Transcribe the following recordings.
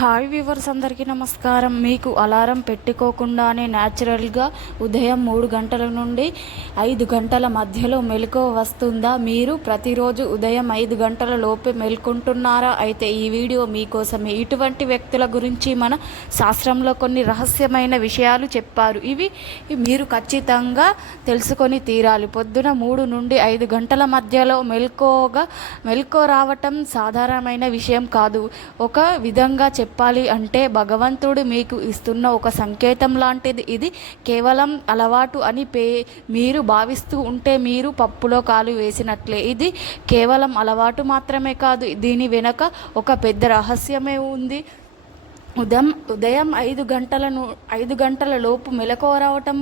Hi viewers అందరికీ నమస్కారం. మీకు అలారం పెట్టుకోకుండానే న్యాచురల్గా ఉదయం మూడు గంటల నుండి ఐదు గంటల మధ్యలో మెలకువ వస్తుందా? మీరు ప్రతిరోజు ఉదయం ఐదు గంటల లోపే మేల్కొంటున్నారా? అయితే ఈ వీడియో మీకోసమే ఇటువంటి వ్యక్తుల గురించి మన శాస్త్రంలో కొన్ని రహస్యమైన విషయాలు చెప్పారు. ఇవి మీరు ఖచ్చితంగా తెలుసుకొని తీరాలి. పొద్దున మూడు నుండి ఐదు గంటల మధ్యలో మెలకువగా మెలకువ రావటం సాధారణమైన విషయం కాదు. ఒక విధంగా చెప్పాలి అంటే భగవంతుడు మీకు ఇస్తున్న ఒక సంకేతం లాంటిది. ఇది కేవలం అలవాటు అని పే మీరు భావిస్తూ ఉంటే మీరు పప్పులో కాలు వేసినట్లే. ఇది కేవలం అలవాటు మాత్రమే కాదు. దీని వెనక ఒక పెద్ద రహస్యమే ఉంది. ఉదయం ఉదయం ఐదు గంటలను ఐదు గంటల లోపు మెలకువ రావటం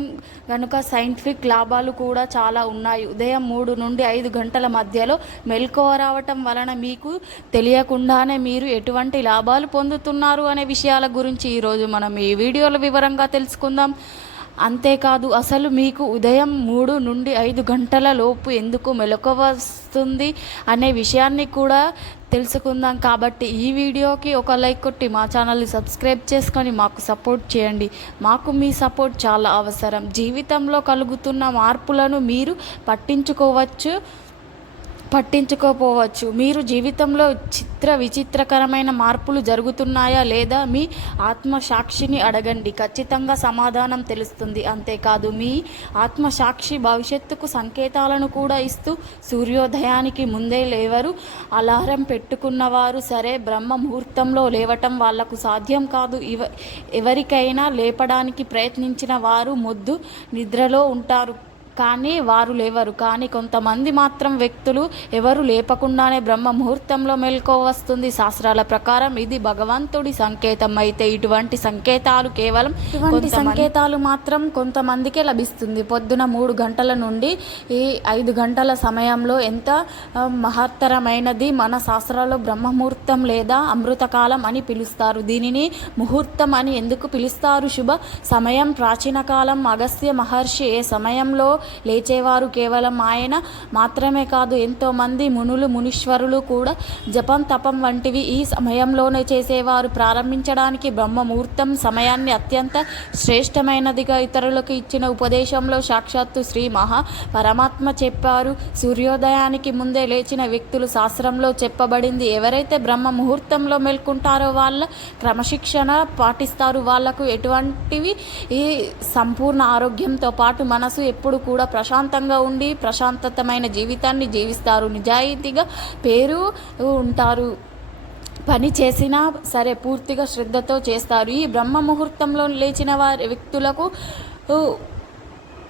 కనుక సైంటిఫిక్ లాభాలు కూడా చాలా ఉన్నాయి. ఉదయం మూడు నుండి ఐదు గంటల మధ్యలో మెలకువ రావటం వలన మీకు తెలియకుండానే మీరు ఎటువంటి లాభాలు పొందుతున్నారు అనే విషయాల గురించి ఈరోజు మనం ఈ వీడియోలో వివరంగా తెలుసుకుందాం. అంతేకాదు అసలు మీకు ఉదయం మూడు నుండి ఐదు గంటల లోపు ఎందుకు మెలకువ వస్తుంది అనే విషయాన్ని కూడా తెలుసుకుందాం. కాబట్టి ఈ వీడియోకి ఒక లైక్ కొట్టి మా ఛానల్ని సబ్స్క్రైబ్ చేసుకొని మాకు సపోర్ట్ చేయండి. మాకు మీ సపోర్ట్ చాలా అవసరం. జీవితంలో కలుగుతున్న మార్పులను మీరు పట్టించుకోవచ్చు. పట్టించుకోపోవచ్చు. మీరు జీవితంలో చిత్ర విచిత్రకరమైన మార్పులు జరుగుతున్నాయా లేదా మీ ఆత్మసాక్షిని అడగండి. ఖచ్చితంగా సమాధానం తెలుస్తుంది. అంతేకాదు మీ ఆత్మసాక్షి భవిష్యత్తుకు సంకేతాలను కూడా ఇస్తూ సూర్యోదయానికి ముందే లేవరు. అలారం పెట్టుకున్నవారు సరే బ్రహ్మ ముహూర్తంలో లేవటం వాళ్ళకు సాధ్యం కాదు. ఇవ ఎవరికైనా లేపడానికి ప్రయత్నించిన వారు మొద్దు నిద్రలో ఉంటారు. కానీ వారు లేవరు. కానీ కొంతమంది మాత్రం వ్యక్తులు ఎవరు లేపకుండానే బ్రహ్మ ముహూర్తంలో మెలకువ వస్తుంది. శాస్త్రాల ప్రకారం ఇది భగవంతుడి సంకేతం అయితే ఇటువంటి సంకేతాలు కేవలం ఇటువంటి సంకేతాలు మాత్రం కొంతమందికే లభిస్తుంది. పొద్దున మూడు గంటల నుండి ఈ ఐదు గంటల సమయంలో ఎంత మహత్తరమైనది మన శాస్త్రాల్లో బ్రహ్మ ముహూర్తం లేదా అమృతకాలం అని పిలుస్తారు. దీనిని ముహూర్తం అని ఎందుకు పిలుస్తారు? శుభ సమయం ప్రాచీన కాలం అగస్త్య మహర్షి ఏ సమయంలో లేచేవారు కేవలం ఆయన మాత్రమే కాదు ఎంతోమంది మునులు మునీశ్వరులు కూడా జపం తపం వంటివి ఈ సమయంలోనే చేసేవారు. ప్రారంభించడానికి బ్రహ్మ ముహూర్తం సమయాన్ని అత్యంత శ్రేష్టమైనదిగా ఇతరులకు ఇచ్చిన ఉపదేశంలో సాక్షాత్తు శ్రీ మహా పరమాత్మ చెప్పారు. సూర్యోదయానికి ముందే లేచిన వ్యక్తులు శాస్త్రంలో చెప్పబడింది. ఎవరైతే బ్రహ్మ ముహూర్తంలో మేల్కుంటారో వాళ్ళ క్రమశిక్షణ పాటిస్తారు. వాళ్ళకు ఎటువంటివి ఈ సంపూర్ణ ఆరోగ్యంతో పాటు మనసు ఎప్పుడు కూడా కూడా ప్రశాంతంగా ఉండి ప్రశాంతతమైన జీవితాన్ని జీవిస్తారు. నిజాయితీగా పేరు ఉంటారు. పని చేసినా సరే పూర్తిగా శ్రద్ధతో చేస్తారు. ఈ బ్రహ్మ ముహూర్తంలో లేచిన వారి వ్యక్తులకు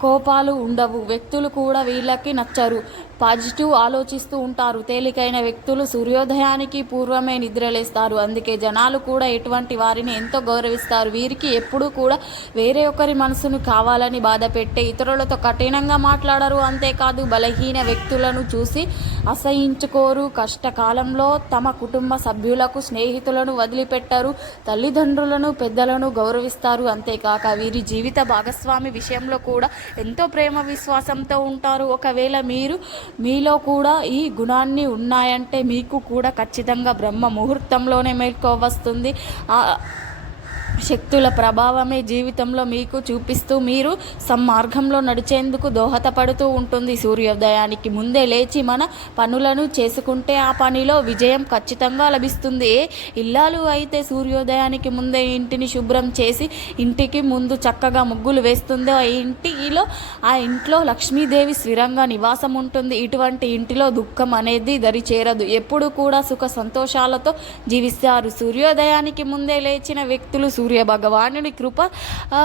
కోపాలు ఉండవు. వ్యక్తులు కూడా వీళ్ళకి నచ్చరు. పాజిటివ్ ఆలోచిస్తూ ఉంటారు. తేలికైన వ్యక్తులు సూర్యోదయానికి పూర్వమే నిద్రలేస్తారు. అందుకే జనాలు కూడా ఎటువంటి వారిని ఎంతో గౌరవిస్తారు. వీరికి ఎప్పుడూ కూడా వేరే ఒకరి మనసును కావాలని బాధ పెట్టే ఇతరులతో కఠినంగా మాట్లాడరు. అంతేకాదు బలహీన వ్యక్తులను చూసి అసహించుకోరు. కష్టకాలంలో తమ కుటుంబ సభ్యులకు స్నేహితులను వదిలిపెట్టరు. తల్లిదండ్రులను పెద్దలను గౌరవిస్తారు. అంతేకాక వీరి జీవిత భాగస్వామి విషయంలో కూడా ఎంతో ప్రేమ విశ్వాసంతో ఉంటారు. ఒకవేళ మీరు మీలో కూడా ఈ గుణాన్ని ఉన్నాయంటే మీకు కూడా ఖచ్చితంగా బ్రహ్మ ముహూర్తంలోనే మేల్కో వస్తుంది శక్తుల ప్రభావమే జీవితంలో మీకు చూపిస్తూ మీరు సమ్మార్గంలో నడిచేందుకు దోహదపడుతూ ఉంటుంది. సూర్యోదయానికి ముందే లేచి మన పనులను చేసుకుంటే ఆ పనిలో విజయం ఖచ్చితంగా లభిస్తుంది. ఏ ఇల్లాలు అయితే సూర్యోదయానికి ముందే ఇంటిని శుభ్రం చేసి ఇంటికి ముందు చక్కగా ముగ్గులు వేస్తుందో ఆ ఇంటిలో ఆ ఇంట్లో లక్ష్మీదేవి స్థిరంగా నివాసం ఉంటుంది. ఇటువంటి ఇంటిలో దుఃఖం అనేది దరిచేరదు ఎప్పుడు కూడా సుఖ సంతోషాలతో జీవిస్తారు. సూర్యోదయానికి ముందే లేచిన వ్యక్తులు సూర్య భగవానుడి కృప ఆ,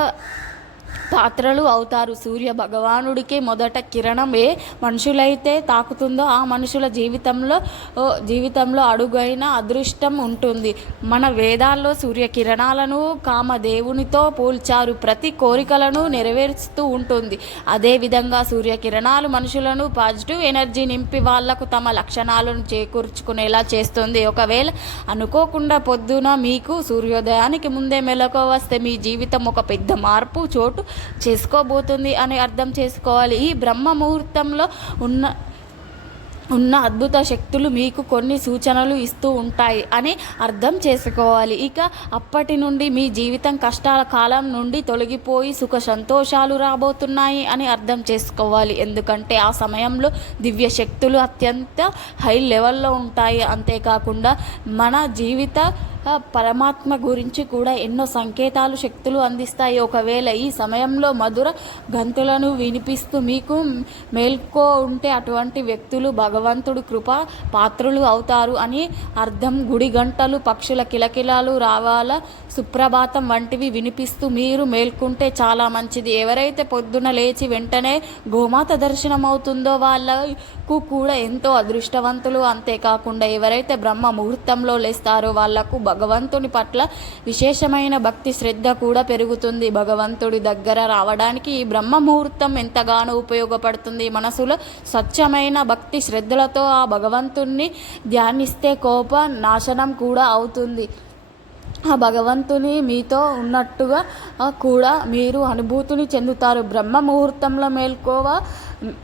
పాత్రలు అవుతారు. సూర్య భగవానుడికి మొదట కిరణం ఏ మనుషులైతే తాకుతుందో ఆ మనుషుల జీవితంలో జీవితంలో అడుగైన అదృష్టం ఉంటుంది. మన వేదాల్లో సూర్య కిరణాలను కామదేవునితో పోల్చారు. ప్రతి కోరికలను నెరవేరుస్తూ ఉంటుంది. అదేవిధంగా సూర్యకిరణాలు మనుషులను పాజిటివ్ ఎనర్జీ నింపి వాళ్ళకు తమ లక్షణాలను చేకూర్చుకునేలా చేస్తుంది. ఒకవేళ అనుకోకుండా పొద్దున మీకు సూర్యోదయానికి ముందే మెలకు వస్తే మీ జీవితం ఒక పెద్ద మార్పు చోటు చేసుకోబోతుంది అని అర్థం చేసుకోవాలి. ఈ బ్రహ్మ ముహూర్తంలో ఉన్న ఉన్న అద్భుత శక్తులు మీకు కొన్ని సూచనలు ఇస్తూ ఉంటాయి అని అర్థం చేసుకోవాలి. ఇక అప్పటి నుండి మీ జీవితం కష్టాల కాలం నుండి తొలగిపోయి సుఖ సంతోషాలు రాబోతున్నాయి అని అర్థం చేసుకోవాలి. ఎందుకంటే ఆ సమయంలో దివ్య శక్తులు అత్యంత హై లెవెల్లో ఉంటాయి. అంతేకాకుండా మన జీవిత పరమాత్మ గురించి కూడా ఎన్నో సంకేతాలు శక్తులు అందిస్తాయి. ఒకవేళ ఈ సమయంలో మధుర గంతులను వినిపిస్తూ మీకు మేల్కో ఉంటే అటువంటి వ్యక్తులు భగవంతుడు కృప పాత్రులు అవుతారు అని అర్థం. గుడి గంటలు పక్షుల కిలకిలాలు రావాల సుప్రభాతం వంటివి వినిపిస్తూ మీరు మేల్కుంటే చాలా మంచిది. ఎవరైతే పొద్దున లేచి వెంటనే గోమాత దర్శనం అవుతుందో వాళ్ళకు కూడా ఎంతో అదృష్టవంతులు. అంతేకాకుండా ఎవరైతే బ్రహ్మ ముహూర్తంలో లేస్తారో వాళ్ళకు భగవంతుని పట్ల విశేషమైన భక్తి శ్రద్ధ కూడా పెరుగుతుంది. భగవంతుడి దగ్గర రావడానికి ఈ బ్రహ్మ ముహూర్తం ఎంతగానో ఉపయోగపడుతుంది. మనసులో స్వచ్ఛమైన భక్తి శ్రద్ధలతో ఆ భగవంతుణ్ణి ధ్యానిస్తే కోప నాశనం కూడా అవుతుంది. ఆ భగవంతుని మీతో ఉన్నట్టుగా కూడా మీరు అనుభూతిని చెందుతారు. బ్రహ్మ ముహూర్తంలో మేల్కోవ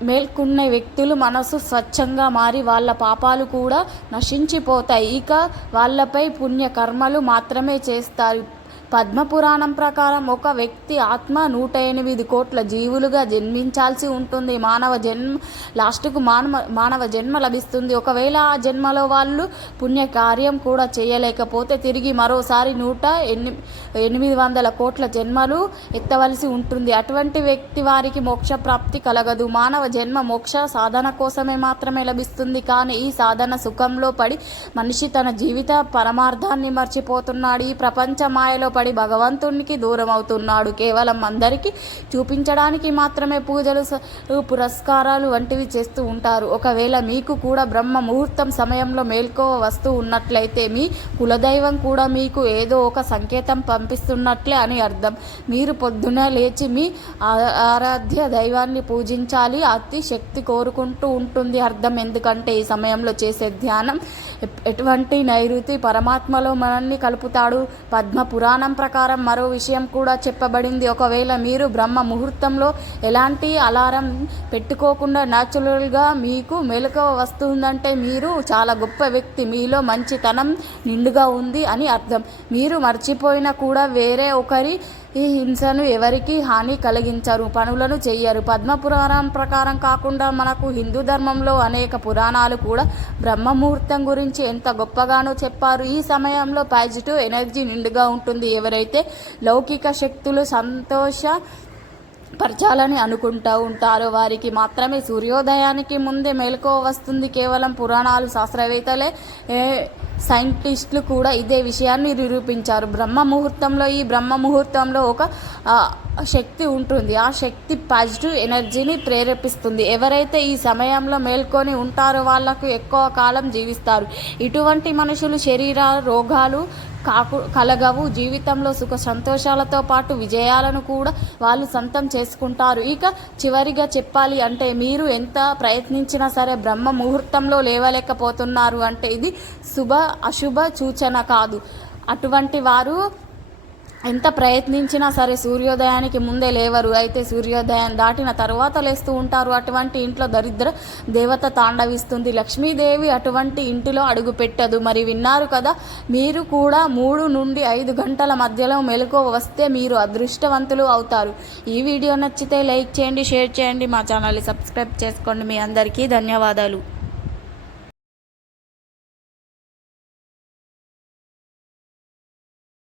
మేల్కున్న వ్యక్తులు మనసు స్వచ్ఛంగా మారి వాళ్ళ పాపాలు కూడా నశించిపోతాయి. ఇక వాళ్ళపై పుణ్యకర్మలు మాత్రమే చేస్తారు. పద్మపురాణం ప్రకారం ఒక వ్యక్తి ఆత్మ నూట ఎనిమిది కోట్ల జీవులుగా జన్మించాల్సి ఉంటుంది. మానవ జన్మ లాస్ట్కు మానవ మానవ జన్మ లభిస్తుంది. ఒకవేళ ఆ జన్మలో వాళ్ళు పుణ్య కార్యం కూడా చేయలేకపోతే తిరిగి మరోసారి నూట ఎన్ని ఎనిమిది వందల కోట్ల జన్మలు ఎత్తవలసి ఉంటుంది. అటువంటి వ్యక్తి వారికి మోక్ష ప్రాప్తి కలగదు. మానవ జన్మ మోక్ష సాధన కోసమే మాత్రమే లభిస్తుంది. కానీ ఈ సాధన సుఖంలో పడి మనిషి తన జీవిత పరమార్థాన్ని మర్చిపోతున్నాడు. ఈ ప్రపంచ మాయలో పడి భగవంతునికి దూరం అవుతున్నాడు. కేవలం అందరికీ చూపించడానికి మాత్రమే పూజలు పురస్కారాలు వంటివి చేస్తూ ఉంటారు. ఒకవేళ మీకు కూడా బ్రహ్మ ముహూర్తం సమయంలో మేల్కోవ వస్తూ ఉన్నట్లయితే మీ కులదైవం కూడా మీకు ఏదో ఒక సంకేతం పంపిస్తున్నట్లే అని అర్థం. మీరు పొద్దున లేచి మీ ఆరాధ్య దైవాన్ని పూజించాలి. అతి శక్తి కోరుకుంటూ ఉంటుంది అర్థం. ఎందుకంటే ఈ సమయంలో చేసే ధ్యానం ఎటువంటి నైరుతి పరమాత్మలో మనల్ని కలుపుతాడు. పద్మ పురాణం ప్రకారం మరో విషయం కూడా చెప్పబడింది. ఒకవేళ మీరు బ్రహ్మ ముహూర్తంలో ఎలాంటి అలారం పెట్టుకోకుండా న్యాచురల్గా మీకు మెలకువ వస్తుందంటే మీరు చాలా గొప్ప వ్యక్తి. మీలో మంచితనం నిండుగా ఉంది అని అర్థం. మీరు మర్చిపోయినా కూడా వేరే ఒకరి ఈ హింసను ఎవరికి హాని కలిగించరు పనులను చేయరు పద్మ పురాణం ప్రకారం కాకుండా మనకు హిందూ ధర్మంలో అనేక పురాణాలు కూడా బ్రహ్మముహూర్తం గురించి ఎంత గొప్పగానో చెప్పారు. ఈ సమయంలో పాజిటివ్ ఎనర్జీ నిండుగా ఉంటుంది. ఎవరైతే లౌకిక శక్తులు సంతోష పరచాలని అనుకుంటూ ఉంటారో వారికి మాత్రమే సూర్యోదయానికి ముందే మేలుకో వస్తుంది. కేవలం పురాణాలు శాస్త్రవేత్తలే సైంటిస్టులు కూడా ఇదే విషయాన్ని నిరూపించారు. బ్రహ్మ ముహూర్తంలో ఈ బ్రహ్మ ముహూర్తంలో ఒక శక్తి ఉంటుంది. ఆ శక్తి పాజిటివ్ ఎనర్జీని ప్రేరేపిస్తుంది. ఎవరైతే ఈ సమయంలో మేల్కొని ఉంటారో వాళ్ళకు ఎక్కువ కాలం జీవిస్తారు. ఇటువంటి మనుషులు శరీర రోగాలు కాకు కలగవు. జీవితంలో సుఖ సంతోషాలతో పాటు విజయాలను కూడా వాళ్ళు సొంతం చేసుకుంటారు. ఇక చివరిగా చెప్పాలి అంటే మీరు ఎంత ప్రయత్నించినా సరే బ్రహ్మ ముహూర్తంలో లేవలేకపోతున్నారు అంటే ఇది శుభ అశుభ సూచన కాదు. అటువంటి వారు ఎంత ప్రయత్నించినా సరే సూర్యోదయానికి ముందే లేవరు. అయితే సూర్యోదయం దాటిన తర్వాత లేస్తూ ఉంటారు. అటువంటి ఇంట్లో దరిద్ర దేవత తాండవిస్తుంది. లక్ష్మీదేవి అటువంటి ఇంటిలో అడుగు పెట్టదు. మరి విన్నారు కదా మీరు కూడా మూడు నుండి ఐదు గంటల మధ్యలో మెలకు వస్తే మీరు అదృష్టవంతులు అవుతారు. ఈ వీడియో నచ్చితే లైక్ చేయండి షేర్ చేయండి. మా ఛానల్ని సబ్స్క్రైబ్ చేసుకోండి. మీ అందరికీ ధన్యవాదాలు.